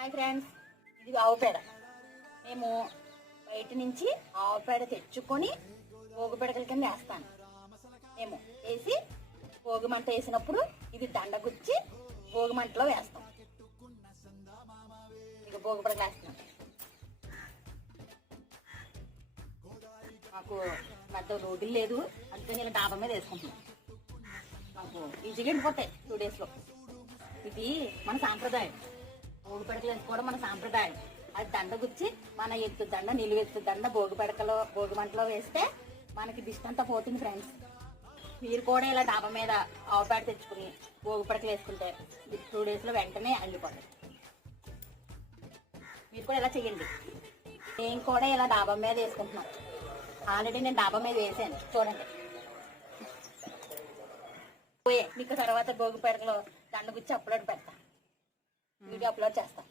Hi friends, ఇది ఆవు పేడ. మేము బయట నుంచి ఆవు పేడ తెచ్చుకొని భోగి పిడకల కింద వేస్తాను. మేము వేసి భోగి మంట వేసినప్పుడు ఇది దండగుచ్చి భోగి మంటలో వేస్తాం. ఇక భోగి పిడకలు వేస్తున్నాం. మాకు పెద్ద రోడ్లు లేదు, అందుకని ఇలా డాబా మీద వేసుకుంటున్నాం. మాకు ఈజీగా ఎండిపోతాయి 2 days లో. ఇది మన సాంప్రదాయం. భోగి పిడకలు వేసుకోవడం మన సాంప్రదాయం. అది దండ గుచ్చి మన ఎత్తు దండ, నిలువెత్తు దండ భోగి పిడకలో భోగి మంటలో వేస్తే మనకి దిష్టి అంతా పోతుంది ఫ్రెండ్స్. మీరు కూడా ఇలా డాబా మీద ఆవు పేడ తెచ్చుకుని భోగి పిడకలు వేసుకుంటే 2 days లో వెంటనే అల్లిపోతాయి. మీరు కూడా ఇలా చెయ్యండి. నేను కూడా ఇలా డాబా మీద వేసుకుంటున్నాం. ఆల్రెడీ నేను డాబా మీద వేసాను, చూడండి. మీకు తర్వాత భోగి పిడకలో దండ గుచ్చి అప్లోడ్ పెడతా, వీడియో అప్లోడ్ చేస్తా.